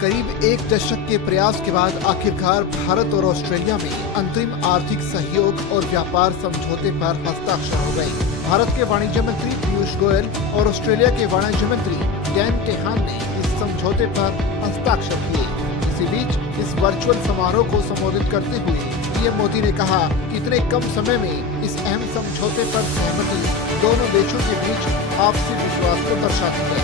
करीब एक दशक के प्रयास के बाद आखिरकार भारत और ऑस्ट्रेलिया में अंतरिम आर्थिक सहयोग और व्यापार समझौते पर हस्ताक्षर हो गए। भारत के वाणिज्य मंत्री पीयूष गोयल और ऑस्ट्रेलिया के वाणिज्य मंत्री डैन टेहान ने इस समझौते पर हस्ताक्षर किए। इसी बीच इस वर्चुअल समारोह को संबोधित करते हुए पीएम मोदी ने कहा कि इतने कम समय में इस अहम समझौते पर सहमति दोनों देशों के बीच आपसी विश्वास को दर्शाती है।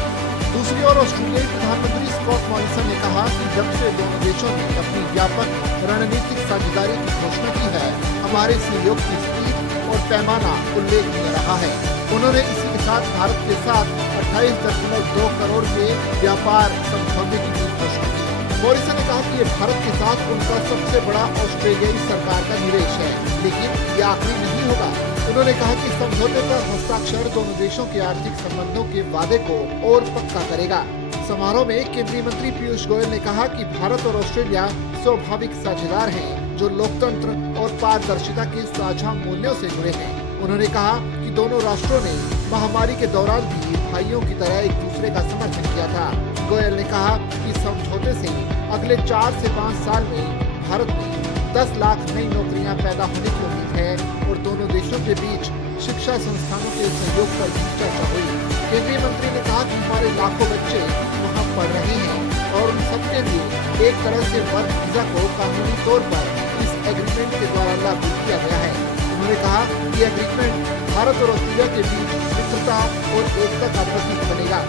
दूसरी ओर ऑस्ट्रेलियाई प्रधानमंत्री स्कॉट मॉरिसन ने कहा कि जब से दोनों देशों ने अपनी व्यापक रणनीतिक साझेदारी की घोषणा की है, हमारे सहयोग की स्पीड और पैमाना उल्लेखनीय रहा है। उन्होंने इसी के साथ भारत के साथ 28.2 करोड़ के व्यापार समझौते की भी घोषणा की। मॉरिसन ने कहा कि ये भारत के साथ उनका सबसे बड़ा ऑस्ट्रेलियाई सरकार का निवेश है, लेकिन ये आखिरी नहीं होगा। उन्होंने कहा कि समझौते पर हस्ताक्षर दोनों देशों के आर्थिक संबंधों के वादे को और पक्का करेगा। समारोह में केंद्रीय मंत्री पीयूष गोयल ने कहा कि भारत और ऑस्ट्रेलिया स्वाभाविक साझेदार हैं, जो लोकतंत्र और पारदर्शिता के साझा मूल्यों से जुड़े हैं। उन्होंने कहा कि दोनों राष्ट्रों ने महामारी के दौरान भी भाइयों की तरह एक दूसरे का समर्थन किया था। गोयल ने कहा कि समझौते से अगले 4 से 5 साल में भारत में 10 लाख नई नौकरियां पैदा होने की उम्मीद है और दोनों देशों के बीच शिक्षा संस्थानों के सहयोग पर भी चर्चा हुई। केंद्रीय मंत्री ने कहा कि हमारे लाखों बच्चे वहां पढ़ रहे हैं और उन सबके लिए एक तरह से वर्क वीजा को कानूनी तौर पर इस एग्रीमेंट के द्वारा लागू किया गया है। उन्होंने कहा कि एग्रीमेंट भारत और ऑस्ट्रेलिया के बीच मित्रता और एकता का प्रतीक बनेगा।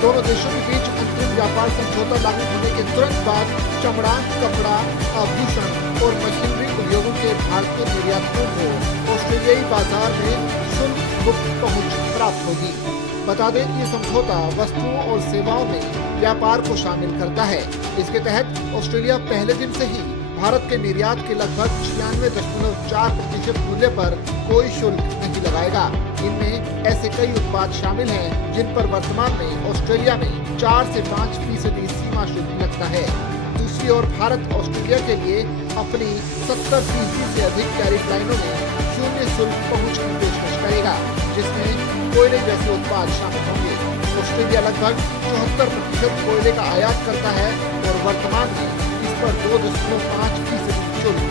दोनों देशों के बीच अंतरिम व्यापार समझौता लागू होने के तुरंत बाद चमड़ा, कपड़ा, आभूषण और मशीनरी उद्योगों के भारतीय निर्यातकों को ऑस्ट्रेलियाई बाजार में शुल्क मुक्त पहुंच प्राप्त होगी। बता दें कि ये समझौता वस्तुओं और सेवाओं में व्यापार को शामिल करता है। इसके तहत ऑस्ट्रेलिया पहले दिन से ही भारत के निर्यात के लगभग 96.4% मूल्य पर कोई शुल्क नहीं लगाएगा। इनमें ऐसे कई उत्पाद शामिल हैं जिन पर वर्तमान में ऑस्ट्रेलिया में 4 से 5% सीमा शुल्क लगता है। दूसरी ओर भारत ऑस्ट्रेलिया के लिए अपनी 70% से अधिक टैरिफ लाइनों में शून्य शुल्क पहुंच की पेशकश करेगा, जिसमें कोयले जैसे उत्पाद शामिल होंगे। ऑस्ट्रेलिया लगभग 74% कोयले का आयात करता है और वर्तमान में इस पर 2.5% शुल्क